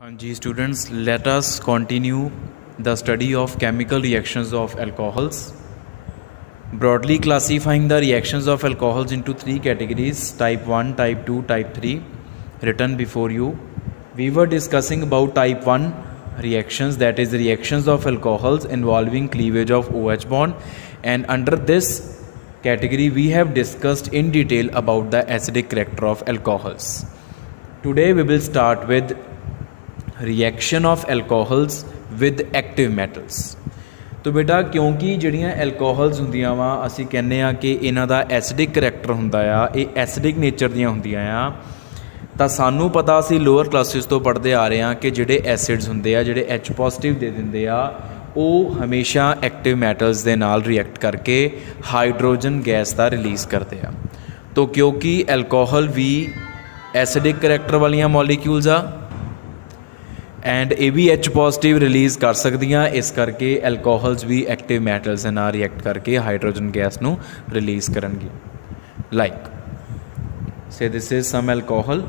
हाँ जी students, let us continue the study of chemical reactions of alcohols. Broadly classifying the reactions of alcohols into three categories: type 1, type 2, type 3, written before you. We were discussing about type 1 reactions, that is reactions of alcohols involving cleavage of OH bond, and under this category we have discussed in detail about the acidic character of alcohols. Today we will start with reaction of alcohols with active metals. तो बेटा क्योंकि ਜਿਹੜੀਆਂ alcohols ਹੁੰਦੀਆਂ ਵਾ ਅਸੀਂ ਕਹਿੰਦੇ ਆ ਕਿ ਇਹਨਾਂ ਦਾ ਐਸਿਡਿਕ ਕਰੈਕਟਰ ਹੁੰਦਾ ਆ, ਇਹ ਐਸਿਡਿਕ ਨੇਚਰ ਦੀਆਂ ਹੁੰਦੀਆਂ ਆ, ਤਾਂ ਸਾਨੂੰ ਪਤਾ ਅਸੀਂ ਲੋਅਰ ਕਲਾਸਿਸ ਤੋਂ ਪੜ੍ਹਦੇ ਆ ਰਹੇ ਹਾਂ ਕਿ ਜਿਹੜੇ ਐਸਿਡਸ ਹੁੰਦੇ ਆ, ਜਿਹੜੇ H ਪੋਜ਼ਿਟਿਵ ਦੇ ਦਿੰਦੇ ਆ, ਉਹ ਹਮੇਸ਼ਾ ਐਕਟਿਵ ਮੈਟਲਸ ਦੇ ਨਾਲ ਰਿਐਕਟ ਕਰਕੇ ਹਾਈਡਰੋਜਨ ਗੈਸ ਦਾ ਰਿਲੀਜ਼ ਕਰਦੇ ਆ। तो क्योंकि ਐਲਕੋਹਲ ਵੀ ਐਸਿਡਿਕ ਕਰੈਕਟਰ ਵਾਲੀਆਂ ਮੋਲੀਕਿਊਲਸ ਆ एंड ये भी H पॉजिटिव रिलीज़ कर सकदियाँ, इस करके एल्कोहल्स भी एक्टिव मैटल्स दे नाल रिएक्ट करके हाइड्रोजन गैस नू रिलीज़ करनगे। Like say this is some alcohol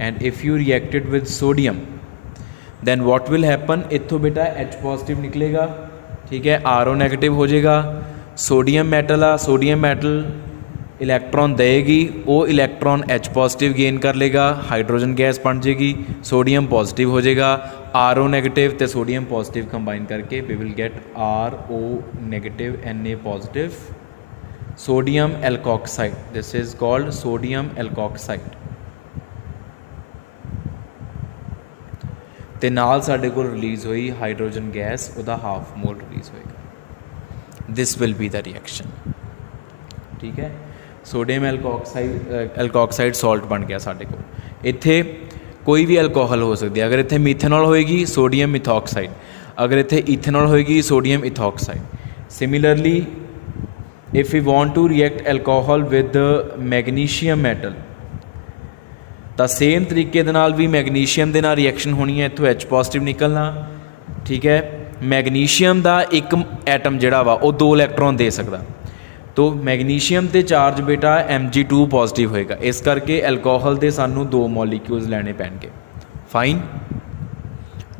and if you reacted with sodium then what will happen, इत्थों बेटा H पॉजिटिव निकलेगा, ठीक है, RO नेगेटिव हो जाएगा। सोडियम मेटल आ, सोडियम मेटल इलैक्ट्रॉन देगी, वो इलैक्ट्रॉन H पॉजिटिव गेन कर लेगा, हाइड्रोजन गैस बन जाएगी, सोडियम पॉजिटिव हो जाएगा, RO नेगेटिव तो सोडियम पॉजिटिव कंबाइन करके we will get RO negative Na positive sodium alkoxide. This is called sodium alkoxide. ते नाल साडे कोल रिलीज़ हुई हाइड्रोजन गैस, उहदा हाफ मोल रिलीज़ होएगा। This will be the reaction, ठीक है। सोडियम एल्कोक्साइड सॉल्ट बन गया साढ़े को। इत्थे कोई भी एल्कोहल हो सकती है, अगर इत्थे मीथेनॉल होएगी सोडियम मिथॉक्साइड, अगर इत्थे इथेनॉल होएगी sodium ethoxide. Similarly if you want to react alcohol with magnesium metal तो सेम तरीके दे नाल भी मैग्नीशियम दे नाल रिएक्शन होनी है, इत्थों H पॉजिटिव निकलना, ठीक है। मैग्नीशियम का एक एटम जिहड़ा वा वो 2 इलैक्ट्रॉन दे सकदा, तो मैग्नीशियम ते चार्ज बेटा Mg2 पॉजिटिव होएगा, इस करके एल्कोहल दे सानू 2 मॉलीक्यूल्स लैने पैणगे। फाइन,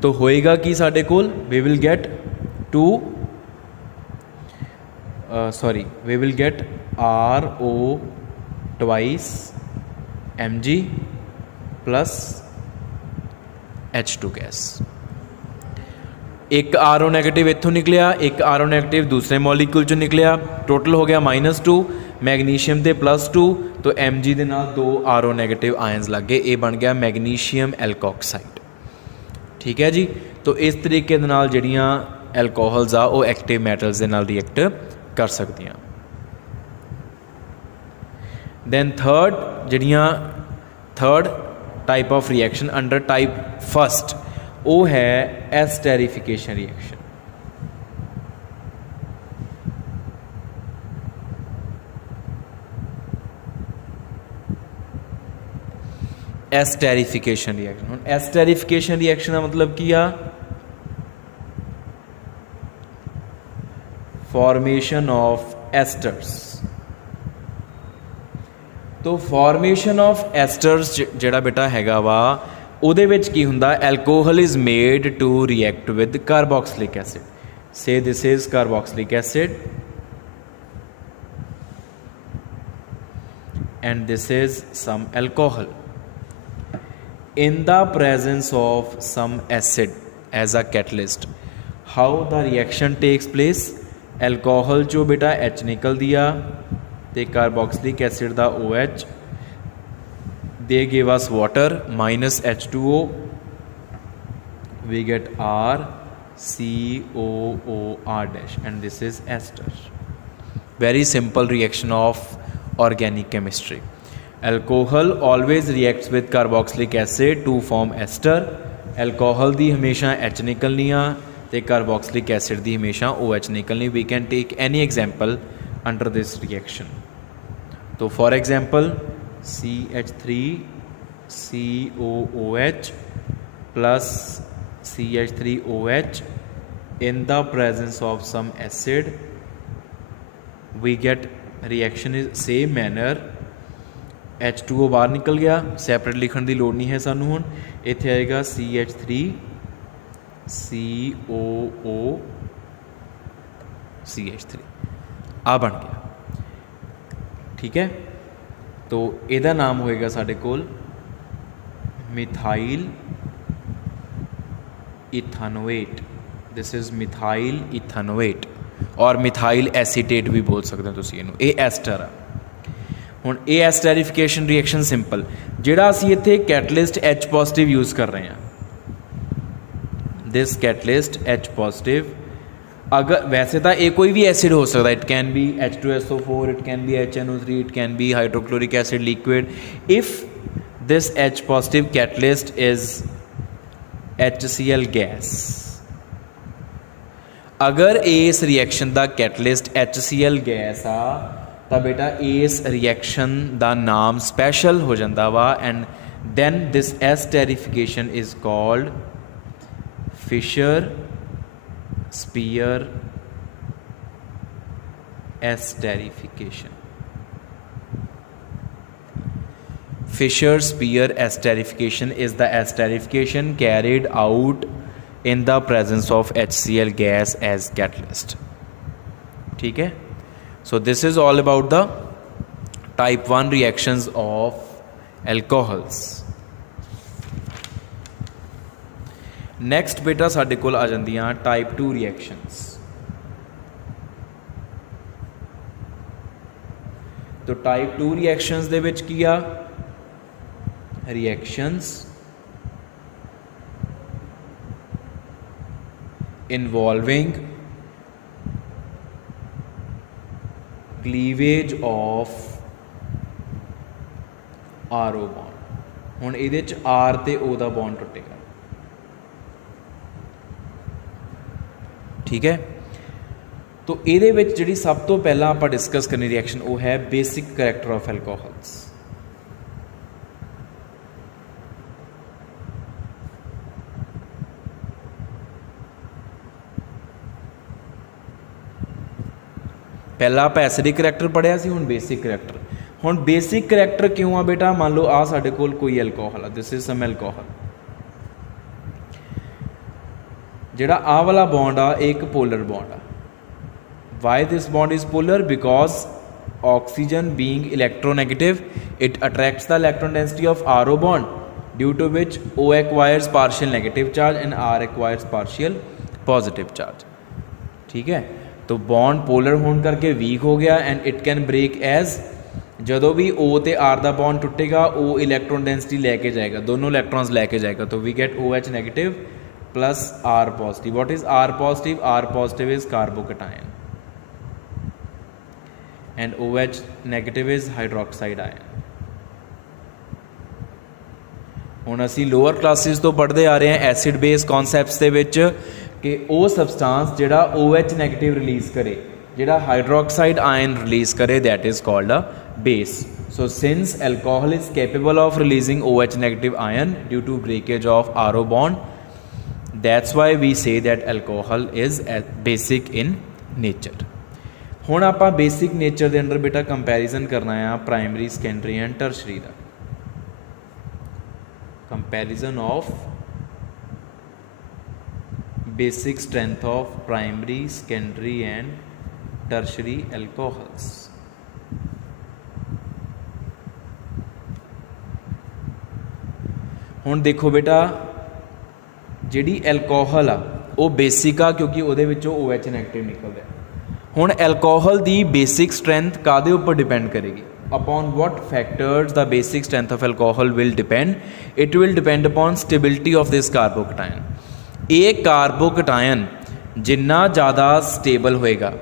तो होएगा कि साडे कोल we will get we will get RO twice Mg plus H2 gas. एक RO नेगेटिव इत्थों निकलिया, एक RO नेगेटिव दूसरे मॉलीक्यूल चो निकलिया, टोटल हो गया -2, मैग्नीशियम ते +2, तो Mg दे नाल 2 RO नेगेटिव आयंस लग गए, ये बन गया मैग्नीशियम एल्कोक्साइड, ठीक है जी। तो इस तरीके दे नाल जिहड़ियां एल्कोहल्स आ वो एक्टिव मैटल्स दे नाल रिएक्ट कर सकदियां। Then third type of reaction under type first वो है esterification reaction. Esterification reaction, esterification reaction का मतलब क्या? Formation of esters. तो फॉर्मेशन ऑफ एस्टर्स जिहड़ा बेटा हैगा वा ਉਹਦੇ ਵਿੱਚ ਕੀ ਹੁੰਦਾ, alcohol is made to react with carboxylic acid. So this is carboxylic acid and this is some alcohol in the presence of some acid as a catalyst. How the reaction takes place? Alcohol चो बेटा H निकल दिया ते carboxylic acid दा OH, they give us water minus H2O, we get RCOOR dash and this is ester. Very simple reaction of organic chemistry. Alcohol always reacts with carboxylic acid to form ester. Alcohol दी हमेशा H निकलनी आ ते carboxylic acid दी हमेशा OH निकलनी। We can take any example under this reaction. तो for example CH3COOH plus CH3OH in the presence of some acid, we get reaction is same manner H2O बाहर निकल गया, separate लिखण की लोड़ नहीं है सानू। हुण इत्थे आएगा CH3COO CH3 आ बन गया। ठीक है, तो ਇਹਦਾ नाम होएगा साडे कोल मिथाइल इथानोएट। दिस इज़ मिथाइल इथानोएट और मिथाइल एसीटेट भी बोल सकते हो तुसीं इहनूं। ये एस्टर आ। हुण ये एस्टरिफिकेशन रिएक्शन सिंपल, जिहड़ा असीं इत्थे कैटलिस्ट H पॉजिटिव यूज़ कर रहे हैं, दिस कैटलिस्ट H पॉजिटिव, अगर वैसे तो ये कोई भी एसिड हो सकता है, it can be H2SO4, it can be HNO3, it can be hydrochloric acid liquid. If this H positive catalyst is HCl gas, अगर इस रिएक्शन का कैटलिस्ट HCl गैस आ तो बेटा इस रिएक्शन का नाम स्पैशल हो जाता वा, and then this esterification is called Fischer Speier esterification. Fisher Spear esterification is the esterification carried out in the presence of HCl gas as catalyst. ठीक है, so this is all about the type 1 reactions of alcohols. Next बेटा साडे कोल आ जांदियां type 2 reactions. तो type 2 reactions दे विच की आ, reactions involving cleavage of RO bond। हुण इहदे च R ते O दा बॉन्ड टुटेगा। ठीक है, तो इहदे विच जिहड़ी सब तो पहला आपां डिस्कस करनी रिएक्शन वो है बेसिक करैक्टर ऑफ एल्कोहल्स। पहला आप एसिडिक करैक्टर पढ़िया सी, हुण बेसिक करैक्टर। हुण बेसिक करैक्टर क्यों आ बेटा, मान लो आ साडे कोल कोई एल्कोहल आ, दिस इज सम एल्कोहल, जिहड़ा आ वाला बॉन्ड आ एक पोलर बॉन्ड आ। Why this bond is polar, because oxygen being electronegative it attracts the electron density of RO bond, due to which O acquires partial negative charge and R acquires partial positive charge. ठीक है, तो bond polar होने करके weak हो गया and it can break as, जदों भी O ते R दा बॉन्ड टुटेगा O इलैक्ट्रॉन डेंसिटी लैके जाएगा, दोनों इलैक्ट्रॉन्स लैके जाएगा, तो we get OH negative plus R positive. What is R positive? R positive is carbocation and OH negative is hydroxide ion. हुण असी लोअर क्लासिस तो पढ़ते आ रहे हैं एसिड बेस कॉन्सैप्ट्स दे विच कि वो सबसटांस जिहड़ा OH नेगेटिव रिलीज़ करे, जिहड़ा हाइड्रोक्साइड आयन रिलीज़ करे, that is called a base. So since alcohol is capable of releasing OH negative ion due to breakage of RO bond, that's why we say that alcohol is basic in nature. हुण आपां basic nature दे under बेटा comparison करना है primary, secondary and tertiary का। Comparison of basic strength of primary, secondary and tertiary alcohols। हुण देखो बेटा जिहड़ी एल्कोहल आ वो बेसिक आ क्योंकि उहदे विचों OH नेगेटिव निकलदा है। हुण एल्कोहल दी बेसिक स्ट्रेंथ कादे उपर डिपेंड करेगी? Upon what factors the basic strength of alcohol will depend? It will depend upon stability of this carbocation। ये कार्बोकटायन जिन्ना ज़्यादा स्टेबल होएगा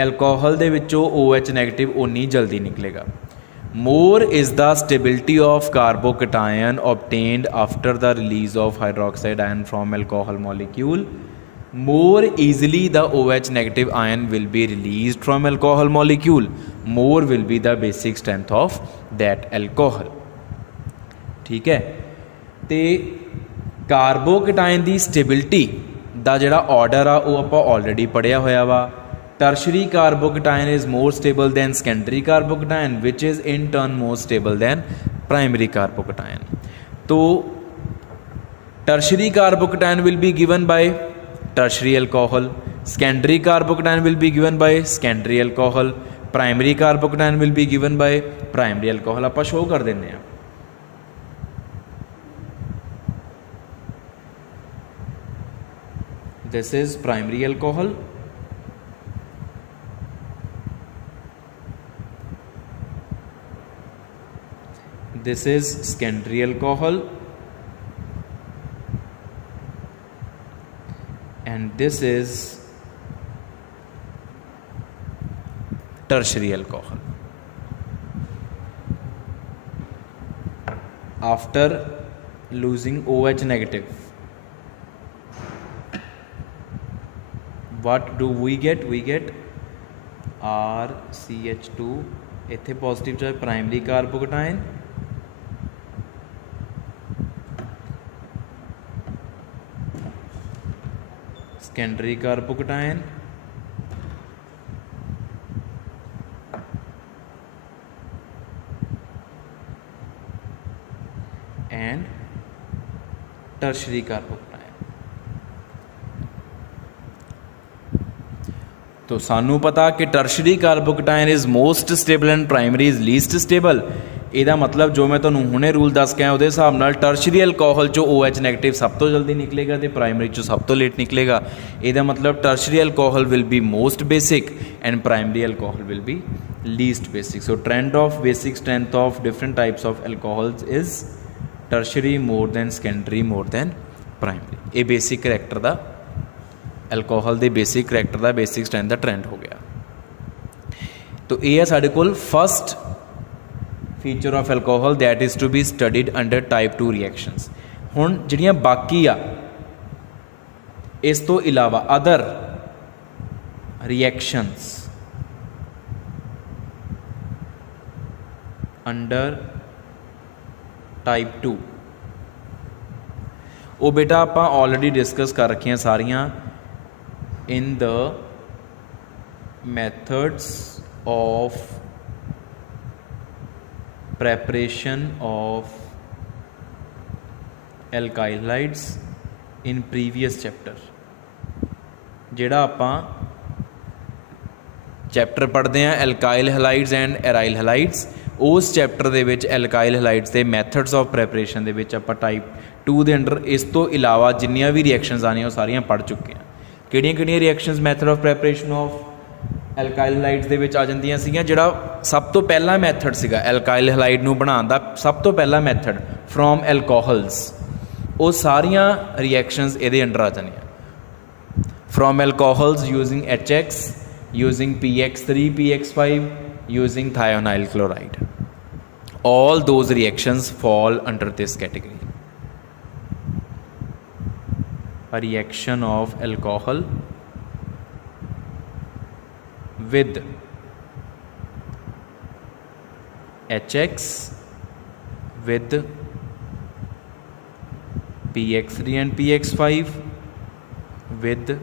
एल्कोहल दे विचों OH नेगेटिव उन्नी जल्दी निकलेगा। मोर is the stability of carbocation obtained after the release of hydroxide ion from alcohol molecule, more easily the OH negative ion will be released from alcohol molecule, more will be the basic strength of that alcohol। ठीक है, ते carbocation की stability का जिहड़ा order आ वो आपां already पढ़िया होया वा। tertiary carbocation is more stable than secondary carbocation, which is in turn more stable than primary carbocation. So tertiary carbocation will be given by tertiary alcohol, secondary carbocation will be given by secondary alcohol, primary carbocation will be given by primary alcohol. आप show कर देने हैं. This is primary alcohol. This is secondary alcohol. And this is tertiary alcohol. After losing OH negative, what do we get? We get RCH2. इत्थे positive चाहे primary carbocation, secondary carbocation, and tertiary carbocation. तो सानू पता कि tertiary carbocation is most stable and primary is least stable. ਇਹਦਾ मतलब जो मैं तुहानू हुणे रूल दस के ਉਹਦੇ ਹਿਸਾਬ ਨਾਲ ਟਰਸ਼ਰੀ ਅਲਕੋਹਲ ਚੋਂ OH ਨੈਗੇਟਿਵ ਸਭ ਤੋਂ ਜਲਦੀ ਨਿਕਲੇਗਾ ਤੇ ਪ੍ਰਾਇਮਰੀ ਚੋਂ ਸਭ ਤੋਂ ਲੇਟ ਨਿਕਲੇਗਾ. ਇਹਦਾ मतलब tertiary alcohol will be most basic and primary alcohol will be least basic. So trend of basic strength of different types of alcohols is tertiary more than secondary more than primary. ਇਹ basic character ਦਾ alcohol ਦੇ basic character ਦਾ basic strength ਦਾ trend ਹੋ ਗਿਆ. तो ये है साढ़े कोल first feature of alcohol that is to be studied under type 2 reactions. हुण जिहड़ियां बाकी आ इस तो इलावा अदर रिएक्शंस अंडर टाइप 2 वो बेटा आपां ऑलरेडी डिस्कस कर रखियां सारियां in the methods of preparation of alkyl halides in previous chapter. ਜਿਹੜਾ ਆਪਾਂ ਚੈਪਟਰ ਪੜ੍ਹਦੇ ਹਾਂ ਐਲਕਾਈਲ ਹੈਲਾਈਡਸ ਐਂਡ ਐਰਾਈਲ ਹੈਲਾਈਡਸ, ਉਸ ਚੈਪਟਰ ਦੇ ਵਿੱਚ ਐਲਕਾਈਲ ਹੈਲਾਈਡਸ ਦੇ ਮੈਥਡਸ ਆਫ ਪ੍ਰੈਪਰੇਸ਼ਨ ਦੇ ਵਿੱਚ ਆਪਾਂ ਟਾਈਪ 2 ਦੇ ਅੰਡਰ ਇਸ ਤੋਂ ਇਲਾਵਾ ਜਿੰਨੀਆਂ ਵੀ ਰਿਐਕਸ਼ਨਸ ਆਉਣੀਆਂ ਉਹ ਸਾਰੀਆਂ ਪੜ੍ਹ ਚੁੱਕੇ ਹਾਂ. ਕਿਹੜੀਆਂ reactions method of preparation of alkyl halides ਦੇ ਵਿੱਚ ਆ ਜਾਂਦੀਆਂ ਸੀਗੀਆਂ. ਜਿਹੜਾ ਸਭ ਤੋਂ ਪਹਿਲਾ ਮੈਥਡ ਸੀਗਾ ਐਲਕਾਈਲ ਹੈਲਾਈਡ ਨੂੰ ਬਣਾਉਣ ਦਾ, ਸਭ ਤੋਂ ਪਹਿਲਾ ਮੈਥਡ ਫਰੋਮ ਐਲਕੋਹਲਸ, ਉਹ ਸਾਰੀਆਂ ਰਿਐਕਸ਼ਨਸ ਇਹਦੇ ਅੰਡਰ ਆ ਜਾਂਦੀਆਂ. From alcohols using HX, using PX3, PX5, using thionyl chloride. All those reactions fall under this category. A reaction of alcohol with HX with PX3 and PX5 with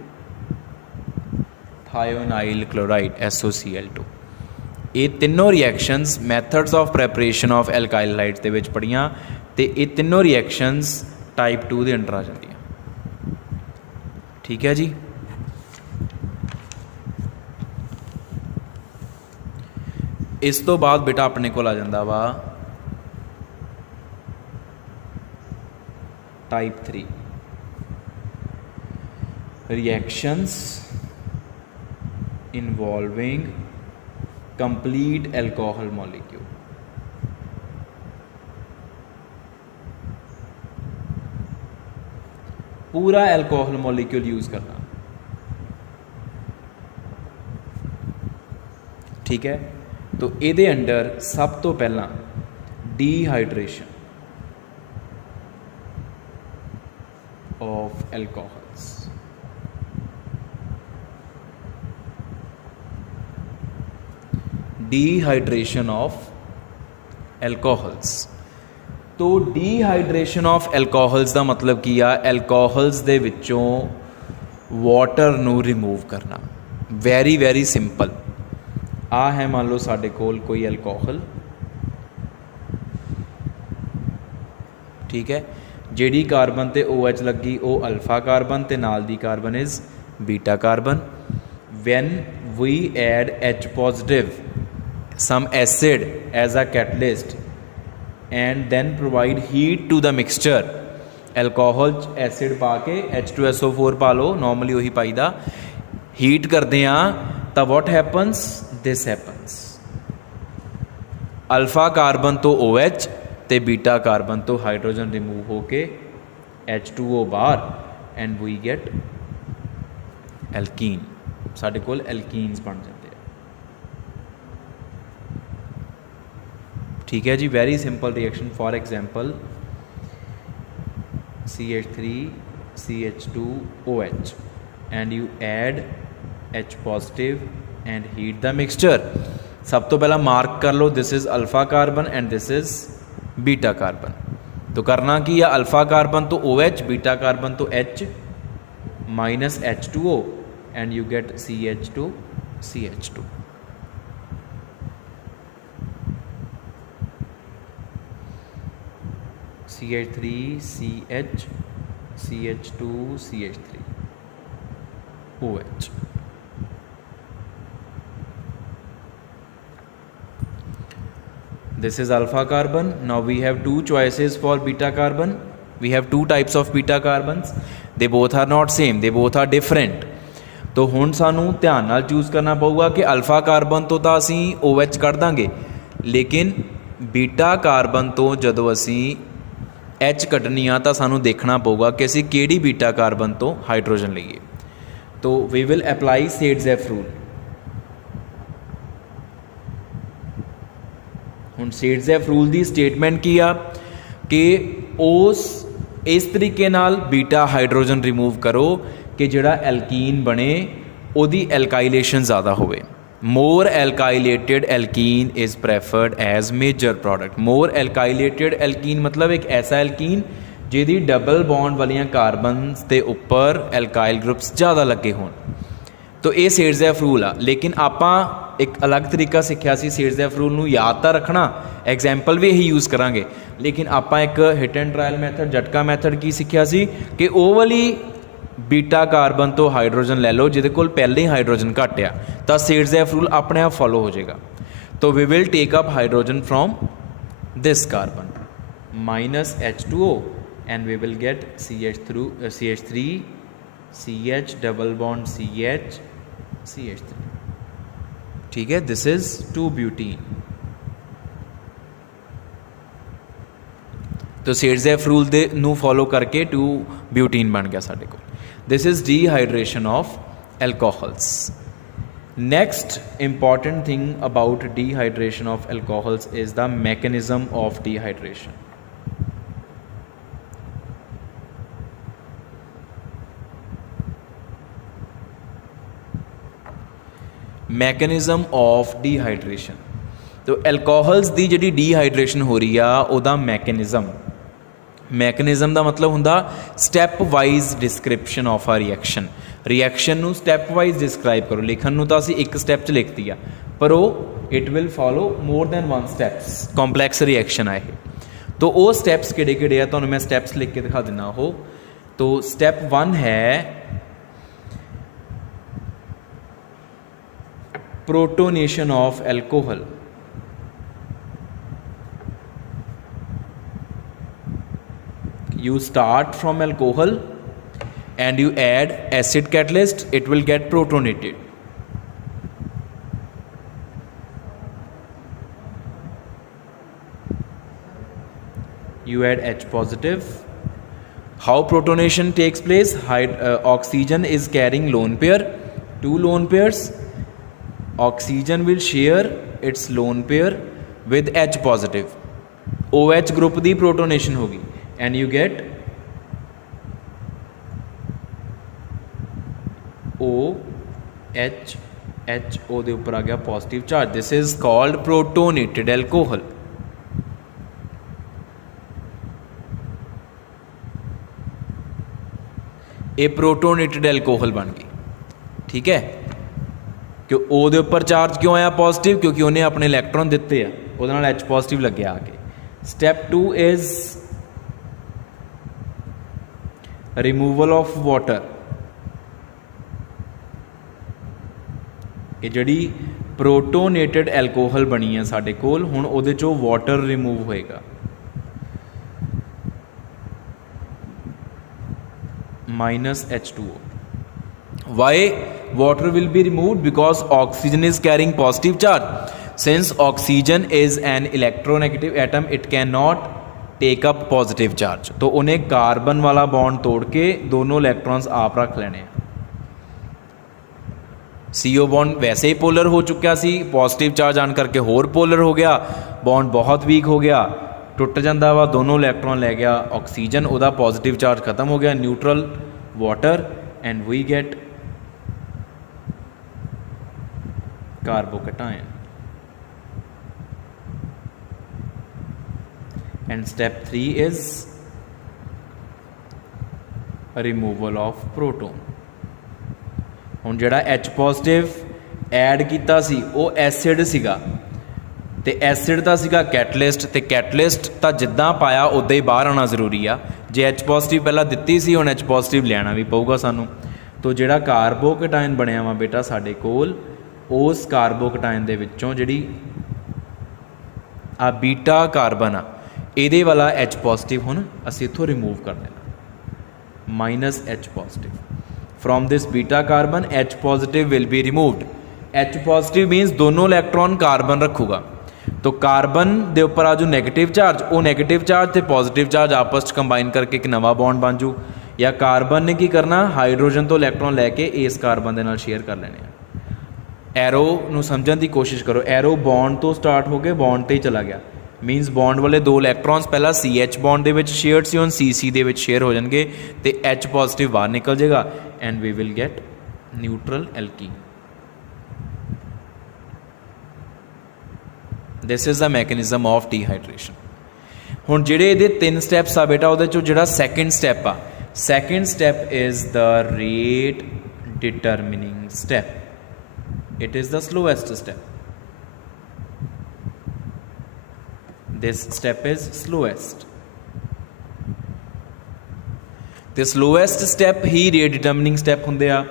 thionyl chloride SOCl2. ये तीनों reactions methods of preparation of alkyl halides दे विच पढ़ियां ते ये तीनों reactions type 2 दे under आ जांदियां. ठीक है जी. इस तो बाद बेटा अपने को आ जाता वा type 3 reactions involving complete alcohol molecule. पूरा अल्कोहल मॉलिक्यूल यूज करना. ठीक है. तो ये अंडर सब तो पहला dehydration of alcohols. Dehydration of alcohols. तो डिहाइड्रेशन ऑफ एल्कोहल्स का मतलब की आ एल्कोहल्स दे विचों वाटर नू रिमूव करना. Vary vary simple. आ है मान लो साडे कोल कोई एल्कोहल, ठीक है, जिहड़ी कार्बन ते OH लगी वो अल्फा कार्बन ते नाल दी carbon is beta carbon. When we add H positive some acid as a catalyst and then provide heat to the mixture, alcohol acid पा के H2SO4 पा लो, नॉर्मली वही पाईदा, हीट करते हैं तो what happens, this happens, alpha carbon तो OH ते beta carbon तो हाइड्रोजन रिमूव होके H2O बाहर एंड वी गेट एल्कीन। साडे कोल एल्कीन्स बन जाते हैं। ठीक है जी, very simple reaction. For example CH3 CH2OH and you add H positive and heat the mixture। सब तो पहला मार्क कर लो, this is alpha carbon and this is beta carbon. तो करना कि या अल्फा कार्बन तो OH, बीटा कार्बन तो H minus H2O and you get CH2 CH2। CH3 CH CH2 CH3 OH। This is alpha carbon. Now we have two choices for beta carbon. We have two types of beta carbons. They both are not same. They both are different. तो हुण सानू ध्यान नाल choose करना पऊगा कि alpha carbon तो तां असीं OH कढ़ दांगे, लेकिन बीटा कार्बन तो जदों असीं H कढ़नी आ तो सानू देखना पऊगा कि असीं किहड़ी बीटा कार्बन तो हाइड्रोजन लईए। तो we will apply Saytzeff rule. हुण सेडजेफ रूल दी स्टेटमेंट की आ कि उस इस तरीके नाल बीटा हाइड्रोजन रिमूव करो कि जिहड़ा एल्कीन बने उहदी एल्काइलेशन ज़्यादा होवे। More alkylated alkene is preferred as major product. More alkylated alkene मतलब एक ऐसा एल्कीन जिहदी डबल बॉन्ड वालियां कार्बनस के उपर एल्काइल ग्रुप्स ज़्यादा लगे होण। तो ये सेडजेफ रूल आ, लेकिन आपां एक अलग तरीका सीखिया सी सेडजेफ रूल नूं याद तां रखना, एग्जाम्पल भी यही यूज़ करांगे, लेकिन आपां एक हिट एंड ट्रायल मैथड झटका मैथड की सीखिया सी कि वो वाली बीटा कार्बन तो हाइड्रोजन ले लो जिहदे कोल पहले ही हाइड्रोजन घट आ, तो सेडजेफ रूल अपने आप फॉलो हो जाएगा। तो we will take up hydrogen from this carbon minus H2O and we will get CH3 CH double bond CH CH3। ठीक है, दिस इज 2 ब्यूटीन। तो सेडजेफ रूल दे नू फॉलो करके 2 ब्यूटीन बन गया साडे कोल। This is dehydration of alcohols. Next important thing about dehydration of alcohols is the mechanism of dehydration. Mechanism of dehydration. तो एल्कोहल्स की जी डिहाइड्रेशन हो रही है उहदा मैकेनिज्म का मतलब हुंदा step wise description of a reaction. Reaction नू स्टैप वाइज डिस्क्राइब करो। लिखन नू तां असीं एक स्टैप च लिखती है, पर वो it will follow more than 1 steps. Complex reaction है ये। तो वो स्टैप्स किहड़े किहड़े आ तुहानूं मैं स्टैप्स लिख के दिखा दिना। हो तो स्टैप 1 है protonation of alcohol. You start from alcohol and you add acid catalyst, it will get protonated. You add H positive. How protonation takes place? Oxygen is carrying lone pair, 2 lone pairs. Oxygen will share its lone pair with H positive. OH group the protonation होगी and you get OH, O दे ऊपर आ गया positive charge. This is called protonated alcohol. ये protonated alcohol बन गई। ठीक है, कि ਉਹਦੇ ਉੱਪਰ ਚਾਰਜ ਕਿਉਂ ਆਇਆ ਪੋਜ਼ਿਟਿਵ, ਕਿਉਂਕਿ ਉਹਨੇ ਆਪਣੇ ਇਲੈਕਟ੍ਰੋਨ ਦਿੱਤੇ ਆ, ਉਹਦੇ ਨਾਲ H ਪੋਜ਼ਿਟਿਵ ਲੱਗਿਆ ਆ ਕੇ। Step 2 is removal of water. ਇਹ ਜਿਹੜੀ ਪ੍ਰੋਟੋਨੇਟਡ ਐਲਕੋਹਲ ਬਣੀ ਹੈ ਸਾਡੇ ਕੋਲ, ਹੁਣ ਉਹਦੇ 'ਚੋਂ ਵਾਟਰ ਰਿਮੂਵ ਹੋਏਗਾ, minus H2O. Why water will be removed? Because oxygen is carrying positive charge. Since oxygen is an electronegative atom, it cannot take up positive charge. तो उन्हें कार्बन वाला बॉन्ड तोड़ के दोनों इलेक्ट्रॉन्स आप रख लेने। CO बॉन्ड वैसे ही पोलर हो चुका सी, पॉजिटिव चार्ज आने करके होर पोलर हो गया, बॉन्ड बहुत वीक हो गया, टुट जाता वा, दोनों इलैक्ट्रॉन लै गया ऑक्सीजन, उसका पॉजिटिव चार्ज खत्म हो गया, neutral water, and we get carbocation. And step 3 is removal of proton. हुण जिहड़ा H पॉजिटिव ऐड कीता सी वो एसिड सीगा, तो एसिड का सीगा कैटलिस्ट, तो कैटलिस्ट तो जिद्दां पाया उद्दां ही बाहर आना जरूरी आ। जे H पॉजिटिव पहला दिती सी, हुण H पॉजिटिव लेना भी पऊगा सानू। तो जिहड़ा कार्बोकैटायन बनिया वा बेटा साडे कोल, उस कार्बोकैटायन दे विच्चों जिहड़ी आ बीटा कार्बन आ, इहदे वाला H पॉजिटिव हुण असीं इत्थों रिमूव कर देना, minus H positive. From this beta carbon H positive will be removed. H positive मीनस दोनों इलैक्ट्रॉन कार्बन रखूगा, तो कार्बन के उपर आ जो नैगेटिव चार्ज, वो नैगेटिव चार्ज तो पॉजिटिव चार्ज आपस कंबाइन करके एक नवा बॉन्ड बन जू, या कार्बन ने की करना हाइड्रोजन तो इलैक्ट्रॉन लैके इस कार्बन के नाल शेयर कर लेने। एरो नूं समझण की कोशिश करो, एरो बॉन्ड तो स्टार्ट हो के बॉन्ड ते ही चला गया, मीनस बॉन्ड वाले दो इलैक्ट्रॉन्स पहला CH बॉन्ड दे विच शेयर्ड सी, हुण CC दे विच शेयर हो जाएंगे, तो H पॉजिटिव बाहर निकल जाएगा, and we will get neutral alkene. This is the mechanism of dehydration. हुण जिहड़े इहदे 3 स्टैप्स आ बेटा, उहदे चों जिहड़ा सैकेंड स्टैप आ, second step is the rate determining step. It is the slowest step. This step is slowest. तो slowest step ही रेट डिटरमिनिंग स्टैप हुंदे आ।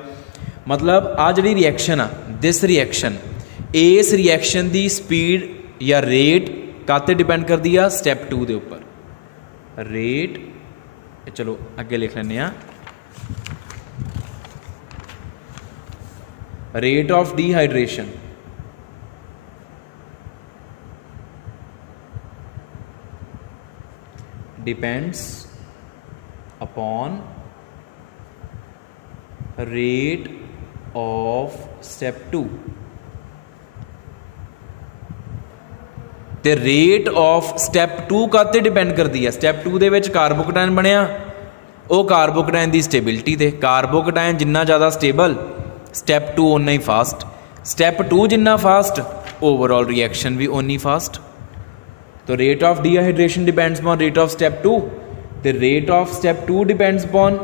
मतलब आ जिहड़ी रिएक्शन आ, दिस रिएक्शन, इस रिएक्शन की स्पीड या रेट काते डिपेंड करती है? स्टैप 2 के उपर रेट, चलो अगे लिख लें, rate of dehydration depends upon rate of step 2। तो रेट ऑफ स्टैप 2 काते डिपेंड करती है? स्टैप 2 दे विच कार्बोकैटायन बनिया, वो कार्बोकैटायन की स्टेबिलिटी ते। कार्बोकैटायन जिन्ना ज़्यादा स्टेबल, स्टैप 2 उन्ना ही फास्ट। स्टैप 2 जिन्ना फास्ट, ओवरऑल रिएक्शन भी उन्नी फास्ट। तो rate of dehydration depends upon rate of step 2, the rate of step 2 depends upon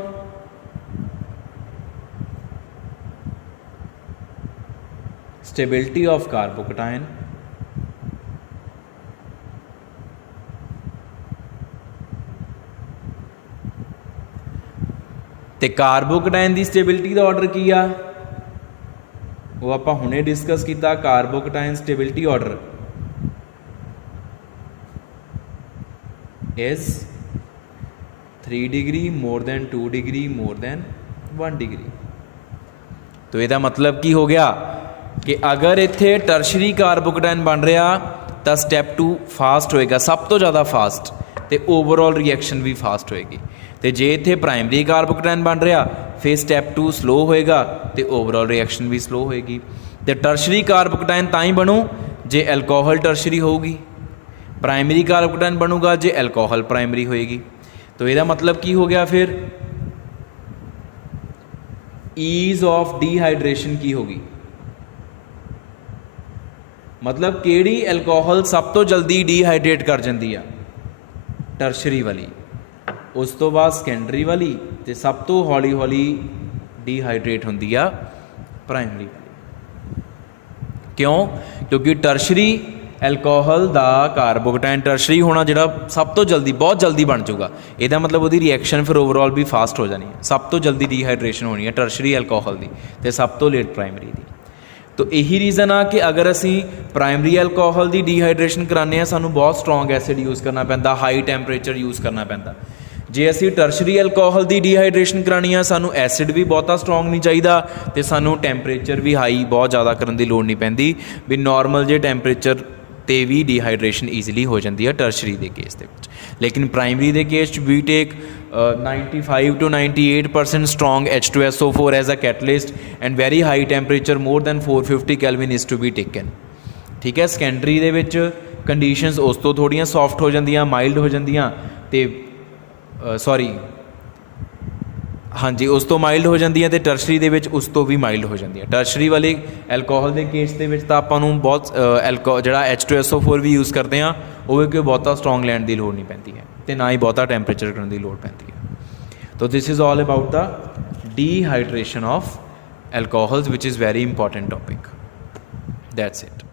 stability of carbocation, ते कार्बोकैटायन की स्टेबिलिटी का ऑर्डर की आ, वो आप हुणे डिस्कस किया। Carbocation stability order is 3 degree more than 2 degree more than 1 degree. तो यदा मतलब की हो गया कि अगर इत्थे टर्शरी कार्बोकैटायन बन रहा तो स्टैप 2 फास्ट होएगा, सब तो ज़्यादा फास्ट, तो ओवरऑल रिएक्शन भी फास्ट होएगी। तो जे इत्थे प्राइमरी कार्बोकैटायन बन रहा फिर स्टैप 2 स्लो होएगा, तो ओवरऑल रिएक्शन भी स्लो होएगी। तो टर्शरी कार्बोकैटायन तां ही बनू जे एल्कोहल टर्शरी होगी, प्राइमरी कार्बोकैटायन बनूगा जे एल्कोहल प्राइमरी होएगी। तो यदा मतलब की हो गया फिर ईज ऑफ डिहाइड्रेशन की होगी, मतलब केड़ी एल्कोहल सब तो जल्दी डिहाइड्रेट कर जाती है? टर्शरी वाली, उस तो बाद सैकेंडरी वाली, तो सब तो हौली हौली डिहाइड्रेट होंदी आ प्राइमरी वाली। क्यों? क्योंकि टर्शरी एल्कोहल का कार्बोकटाइन टर्शरी होना जिहड़ा सब तो जल्दी बहुत जल्दी बन जाऊगा, ਇਹਦਾ मतलब ਉਹਦੀ रिएक्शन फिर ओवरऑल भी फास्ट हो जानी है। सब तो जल्दी डिहाइड्रेशन होनी है टर्शरी एल्कोहल की, तो सब तो लेट प्राइमरी की। तो यही रीज़न आ कि अगर असी प्राइमरी एल्कोहल की डिहाइड्रेशन कराने सानू बहुत स्ट्रोंग एसिड यूज़ करना पैंदा, हाई टैंपरेचर यूज़ करना पैंदा। जे असी टर्शरी एल्कोहल की डिहाइड्रेशन करानी है सानू एसिड भी बहुता स्ट्रोंग नहीं चाहिए, तो सानू टैंपरेचर भी हाई बहुत ज़्यादा करने की लोड़ नहीं पैंदी, भी नॉर्मल जे टैंपरेचर ते भी डिहाइड्रेशन ईजिली हो जाती है टर्शरी के केस के। लेकिन प्राइमरी के case we take 95 to 98% strong H2SO4 as a catalyst and very high temperature more than 450 Kelvin is to be taken. ठीक है, सैकेंडरी दे विच कंडीशनस उस तो थोड़ियां सॉफ्ट हो जांदियां, माइल्ड हो जांदियां, ते सॉरी हाँ जी उस तो माइल्ड हो जाती है, तो टर्शरी दे विच उस तो भी माइल्ड हो जाती है। टर्शरी वाले एल्कोहल के केस के विच तां आपां नूं बहुत जिहड़ा H2SO4 भी यूज़ करते हैं वो भी कोई बहुता स्ट्रोंग लैण की लोड़ नहीं पैंदी है, तो ना ही बहुता टैंपरेचर करने की लोड़ पैंदी है। तो this is all about the dehydration of alcohols which is very important topic. That's it.